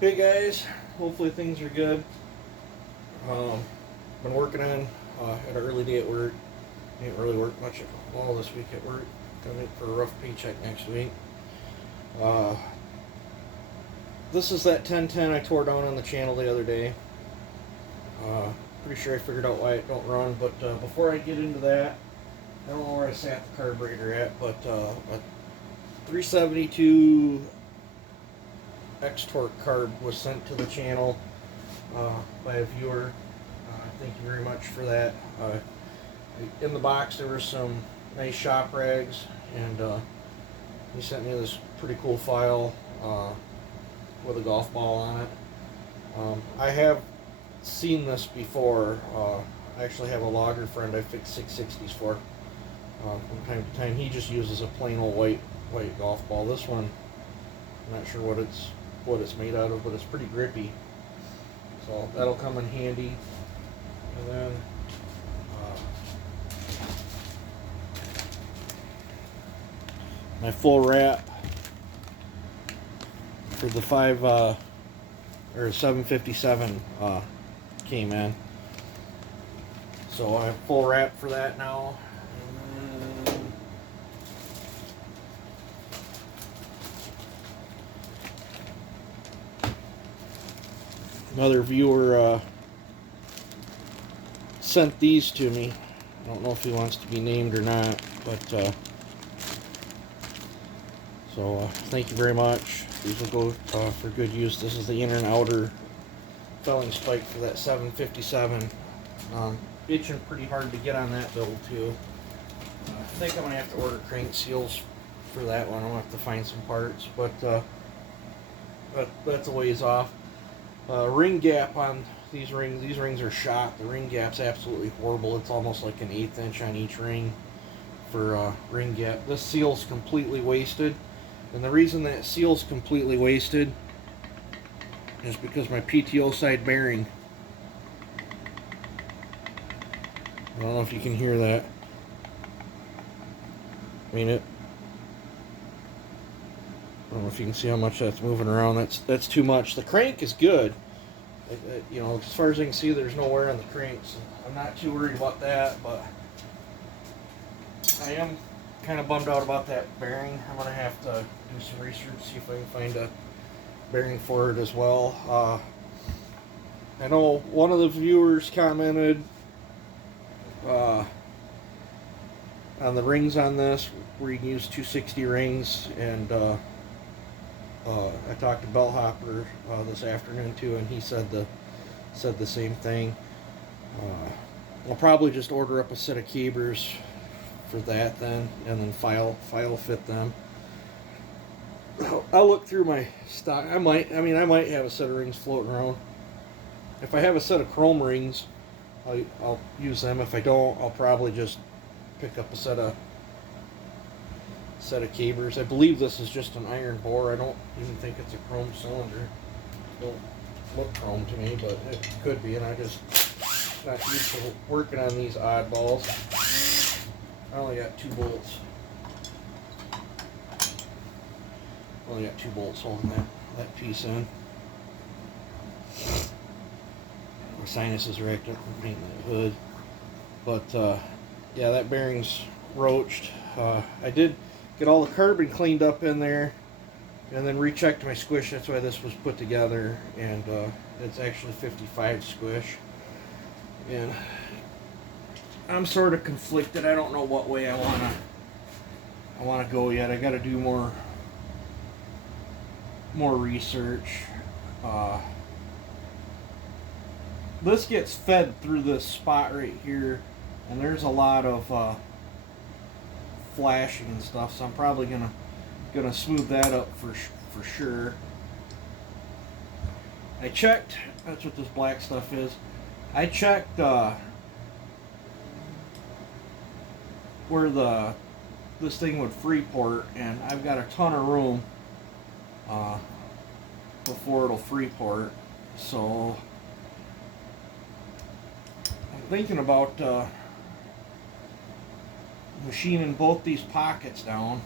Hey guys, hopefully things are good. Been working on had an early day at work. Didn't really work much at all this week at work. Gonna wait for a rough paycheck next week. Uh, this is that 1010 I tore down on the channel the other day. Pretty sure I figured out why it don't run, but before I get into that, I don't know where I sat the carburetor at, but a 372 X-Torque carb was sent to the channel by a viewer. Thank you very much for that. In the box there were some nice shop rags, and he sent me this pretty cool file with a golf ball on it. I have seen this before. I actually have a logger friend I fix 660s for from time to time. He just uses a plain old white golf ball. This one, I'm not sure what it's made out of, but it's pretty grippy. So that'll come in handy. And then my full wrap for the 757 came in. So I have full wrap for that now. And another viewer sent these to me. I don't know if he wants to be named or not, but thank you very much. These will go for good use. This is the inner and outer felling spike for that 757. Itching pretty hard to get on that build too. I think I'm going to have to order crank seals for that one. I'm going to have to find some parts, but that's a ways off. Ring gap on these rings. These rings are shot. The ring gap's absolutely horrible. It's almost like an 1/8 inch on each ring for ring gap. This seal's completely wasted. And the reason that seal's completely wasted is because my PTO side bearing, I don't know if you can hear that. I mean, I don't know if you can see how much that's moving around. That's too much. The crank is good. You know, as far as I can see, there's no wear on the crank, so I'm not too worried about that, but I am kind of bummed out about that bearing. I'm going to have to do some research, see if I can find a bearing for it as well. I know one of the viewers commented on the rings on this, where you can use 260 rings, and I talked to Bellhopper this afternoon too, and he said the same thing. I'll probably just order up a set of cabers for that then, and then file fit them. I'll look through my stock. I might have a set of rings floating around. If I have a set of chrome rings, I'll use them. If I don't, I'll probably just pick up a set of cabers. I believe this is just an iron bore. I don't even think it's a chrome cylinder. It don't look chrome to me, but it could be, and I just not used to working on these oddballs. I only got 2 bolts. Only got 2 bolts holding that piece in. My sinuses are acting up from painting that hood. But yeah, that bearing's roached. I did get all the carbon cleaned up in there, and then rechecked my squish. That's why this was put together, and it's actually 55 squish. And I'm sort of conflicted. I don't know what way I wanna go yet. I got to do more research. This gets fed through this spot right here, and there's a lot of flashing and stuff. So I'm probably gonna smooth that up for sure. I checked. That's what this black stuff is. I checked where this thing would freeport, and I've got a ton of room before it'll freeport. So I'm thinking about machining both these pockets down.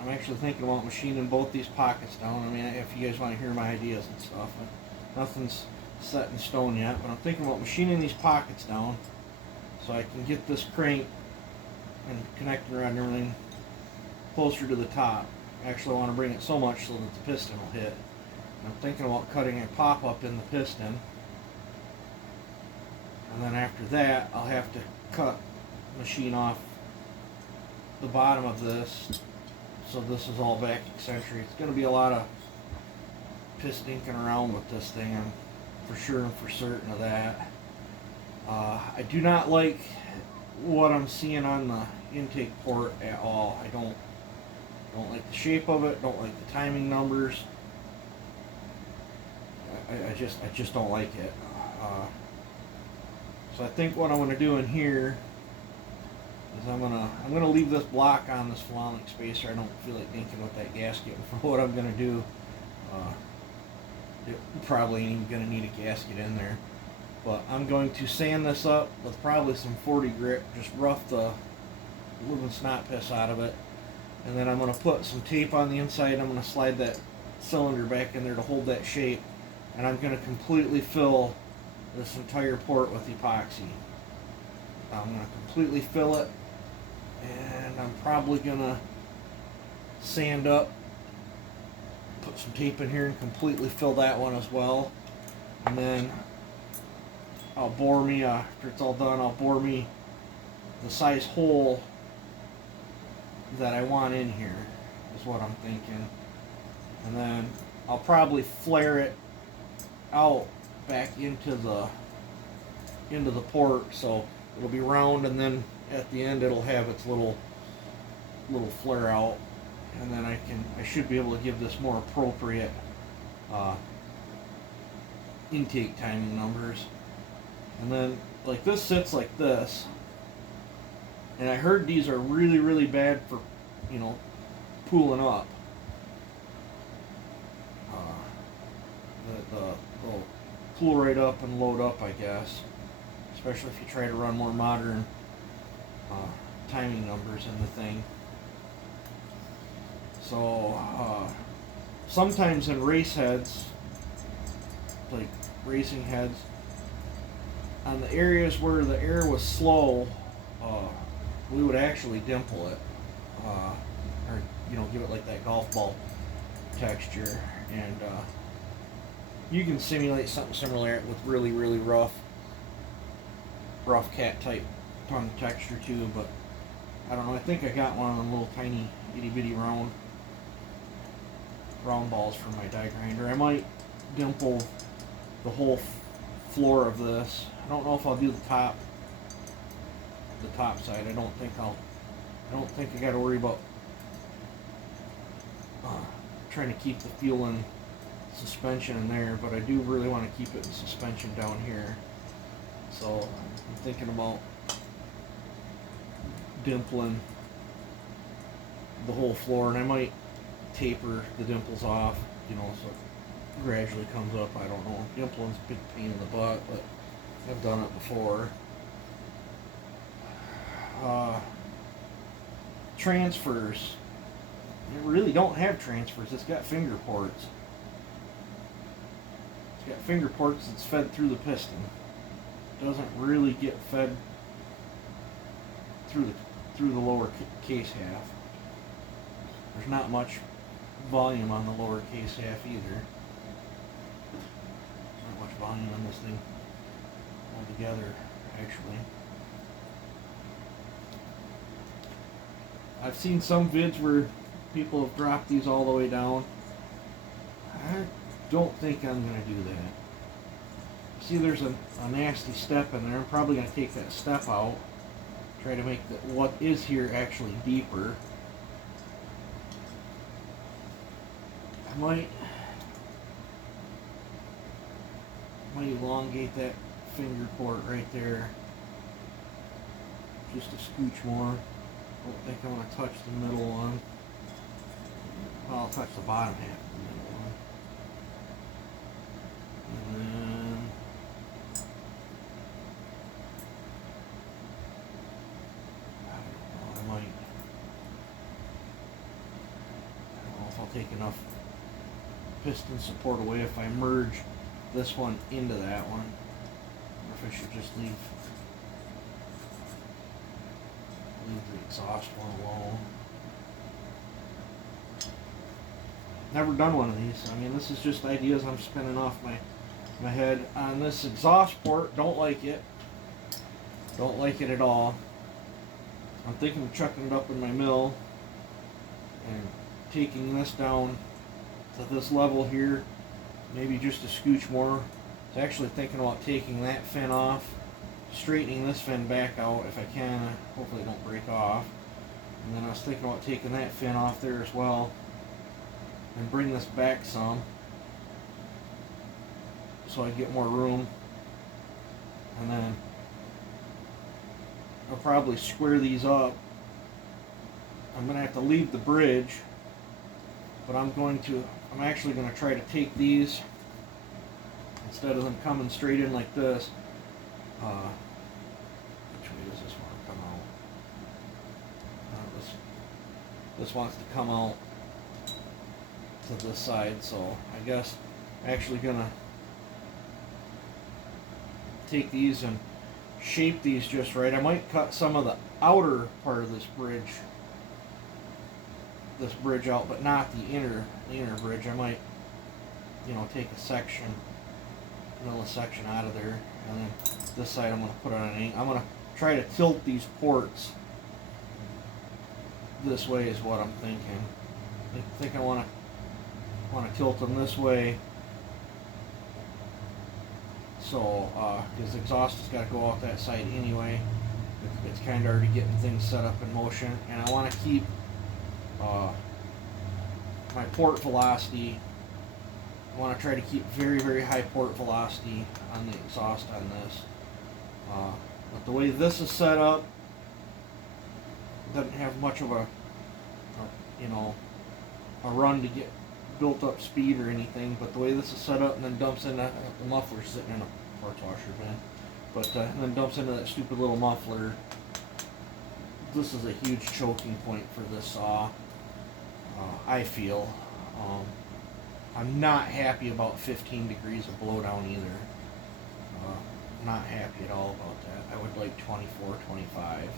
I'm I'm actually thinking about machining both these pockets down. I mean, if you guys want to hear my ideas and stuff. Nothing's set in stone yet, but I'm thinking about machining these pockets down so I can get this crank and connecting rod and everything closer to the top. Actually, I want to bring it so much so that the piston will hit. I'm thinking about cutting a pop-up in the piston, and then after that I'll have to machine off the bottom of this, so this is all back eccentric. It's going to be a lot of pistoning around with this thing, I'm for sure and for certain of that. I do not like what I'm seeing on the intake port at all. I don't like the shape of it, don't like the timing numbers. I just don't like it. So I think what I'm going to do in here is I'm gonna leave this block on this Mcculloch spacer. I don't feel like dinking with that gasket. And for what I'm gonna do, it probably ain't even gonna need a gasket in there. But I'm going to sand this up with probably some 40 grit, just rough the living snot piss out of it, and then I'm gonna put some tape on the inside. I'm gonna slide that cylinder back in there to hold that shape, and I'm gonna completely fill this entire port with epoxy. I'm gonna completely fill it, and I'm probably gonna sand up, put some tape in here and completely fill that one as well. And then I'll bore me, after it's all done, I'll bore me the size hole that I want in here, is what I'm thinking. And then I'll probably flare it out back into the port, so it'll be round, and then at the end it'll have its little flare out, and then I should be able to give this more appropriate intake timing numbers. And then like this sits like this, and I heard these are really, really bad for, you know, pooling up. They'll pull right up and load up, I guess, especially if you try to run more modern timing numbers in the thing. So sometimes in race heads, like racing heads, on the areas where the air was slow, we would actually dimple it, or, you know, give it like that golf ball texture, and you can simulate something similar with really, really rough cat type tongue texture too. But I don't know, I think I got one of them little tiny itty bitty round balls for my die grinder. I might dimple the whole floor of this. I don't know if I'll do the top side. I don't think I got to worry about trying to keep the fuel in suspension in there, but I do really want to keep it in suspension down here. So I'm thinking about dimpling the whole floor, and I might taper the dimples off, you know, so it gradually comes up. I don't know. Dimpling's a big pain in the butt, but I've done it before. Transfers. You really don't have transfers. It's got finger ports. It's got finger ports that's fed through the piston. It doesn't really get fed through the lower case half. There's not much volume on the lower case half either. Not much volume on this thing altogether, actually. I've seen some vids where people have dropped these all the way down. I don't think I'm going to do that. See, there's a nasty step in there. I'm probably going to take that step out. Try to make what is here actually deeper. I might elongate that finger port right there just a scooch more. I don't think I'm going to touch the middle one. Well, I'll touch the bottom half of the middle one. And then I don't know, take enough piston support away if I merge this one into that one, or if I should just leave the exhaust one alone. Never done one of these. I mean, this is just ideas I'm spinning off my head. On this exhaust port, don't like it. Don't like it at all. I'm thinking of chucking it up in my mill and taking this down to this level here, maybe just a scooch more. I was actually thinking about taking that fin off, straightening this fin back out if I can. Hopefully it don't break off. And then I was thinking about taking that fin off there as well and bring this back some so I get more room. And then I'll probably square these up. I'm going to have to leave the bridge, but I'm actually going to try to take these, instead of them coming straight in like this. Which way does this want to come out? This wants to come out to this side, so I guess I'm actually going to take these and shape these just right. I might cut some of the outer part of this bridge out, but not the inner bridge. I might, take a section, mill a section out of there, and then this side I'm going to put on an angle. I'm going to try to tilt these ports this way is what I'm thinking. I think I want to tilt them this way. So, because the exhaust has got to go out that side anyway. It's kind of already getting things set up in motion. And I want to keep my port velocity. I want to try to keep very, very high port velocity on the exhaust on this. But the way this is set up, doesn't have much of a run to get built up speed or anything, but the way this is set up and then dumps into the muffler sitting in a parts washer bin, but and then dumps into that stupid little muffler. This is a huge choking point for this saw. I feel I'm not happy about 15 degrees of blowdown either. Not happy at all about that. I would like 24, 25.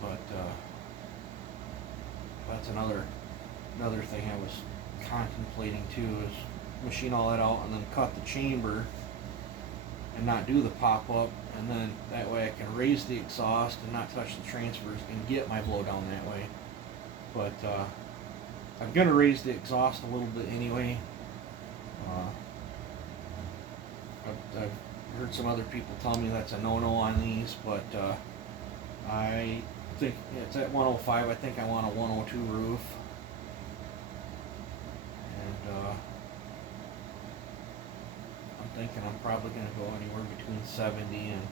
But that's another thing I was contemplating too, is machine all that out and then cut the chamber and not do the pop-up, and then that way I can raise the exhaust and not touch the transfers and get my blowdown that way. But I'm going to raise the exhaust a little bit anyway. I've heard some other people tell me that's a no-no on these, but I think it's at 105. I think I want a 102 roof. And I'm thinking I'm probably going to go anywhere between 70 and,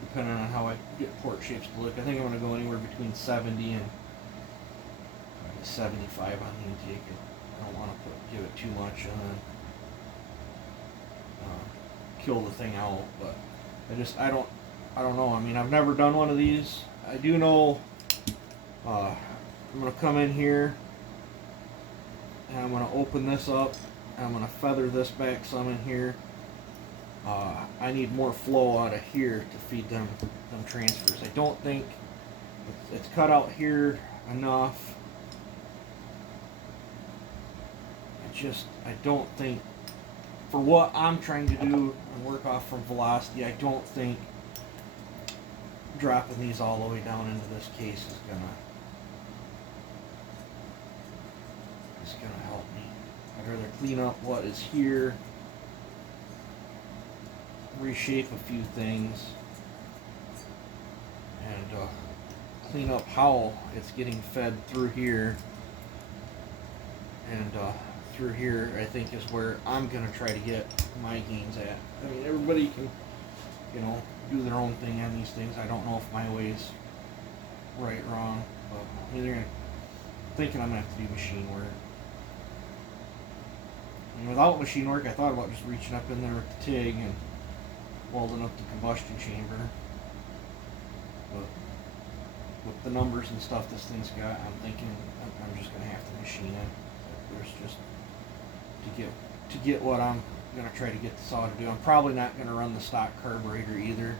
depending on how I get port shapes to look, I think I'm going to go anywhere between 70 and 75 on the intake. I don't want to give it too much and then kill the thing out, but I don't know. I mean, I've never done one of these. I do know I'm going to come in here and I'm going to open this up and I'm going to feather this back some in here. I need more flow out of here to feed them transfers. I don't think it's cut out here enough. I don't think, for what I'm trying to do and work off from velocity, I don't think dropping these all the way down into this case is gonna help me. I'd rather clean up what is here, reshape a few things, and clean up how it's getting fed through here. And through here, I think, is where I'm gonna try to get my gains at. I mean, everybody can, do their own thing on these things. I don't know if my way's right or wrong, but I'm thinking I'm gonna have to do machine work. And without machine work, I thought about just reaching up in there with the TIG and welding up the combustion chamber. But with the numbers and stuff this thing's got, I'm thinking I'm just gonna have to machine it. There's just to get what I'm gonna try to get the saw to do. I'm probably not gonna run the stock carburetor either.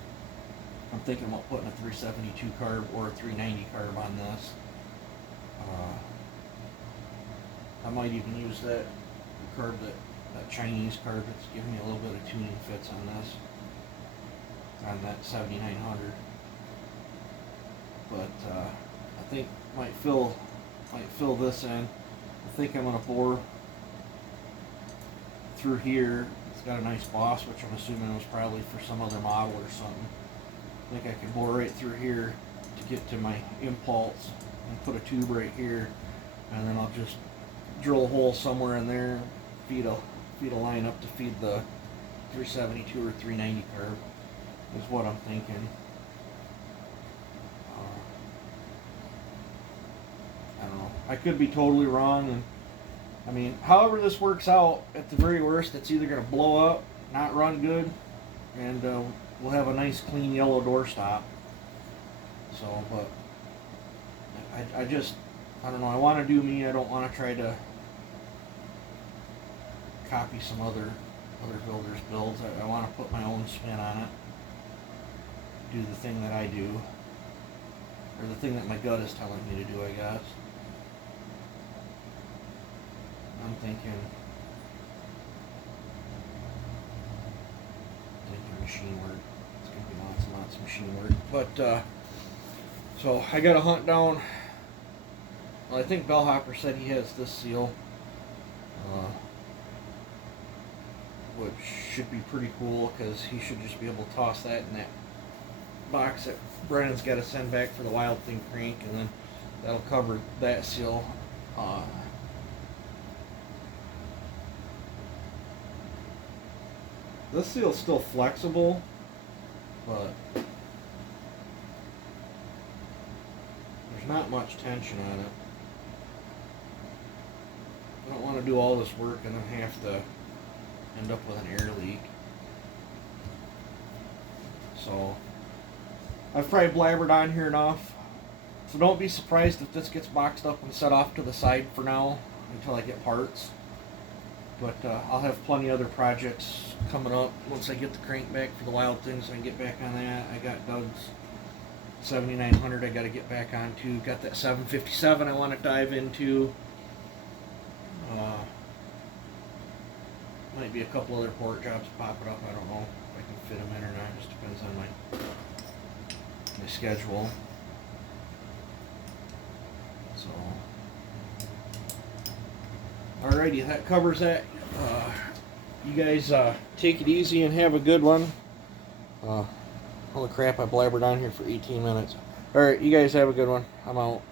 I'm thinking about putting a 372 carb or a 390 carb on this. I might even use that carb, that Chinese carb that's giving me a little bit of tuning fits on this, on that 7900. But I think might fill this in. I think I'm gonna bore through here. It's got a nice boss, which I'm assuming was probably for some other model or something. I think I can bore right through here to get to my impulse and put a tube right here, and then I'll just drill a hole somewhere in there, feed a line up to feed the 372 or 390 carb is what I'm thinking. I don't know. I could be totally wrong, and I mean, however this works out, at the very worst, it's either going to blow up, not run good, and we'll have a nice clean yellow doorstop. So, but I don't know. I want to do me. I don't want to try to copy some other builders' builds. I want to put my own spin on it. Do the thing that I do, or the thing that my gut is telling me to do, I guess. I'm thinking machine work. It's going to be lots and lots of machine work. But, so I got to hunt down, well, I think Bellhopper said he has this seal, which should be pretty cool, because he should just be able to toss that in that box that Brennan's got to send back for the Wild Thing crank, and then that'll cover that seal. This seal's still flexible, but there's not much tension on it. I don't want to do all this work and then have to end up with an air leak. So I've probably blabbered on here enough. So don't be surprised if this gets boxed up and set off to the side for now until I get parts. But I'll have plenty of other projects coming up once I get the crank back for the Wild Things. I can get back on that. I got Doug's 7900 I got to get back on too. Got that 757 I want to dive into. Might be a couple other port jobs popping up. I don't know if I can fit them in or not. It just depends on my schedule. So, alrighty, that covers that. You guys take it easy and have a good one. Holy crap, I blabbered on here for 18 minutes. Alright, you guys have a good one. I'm out.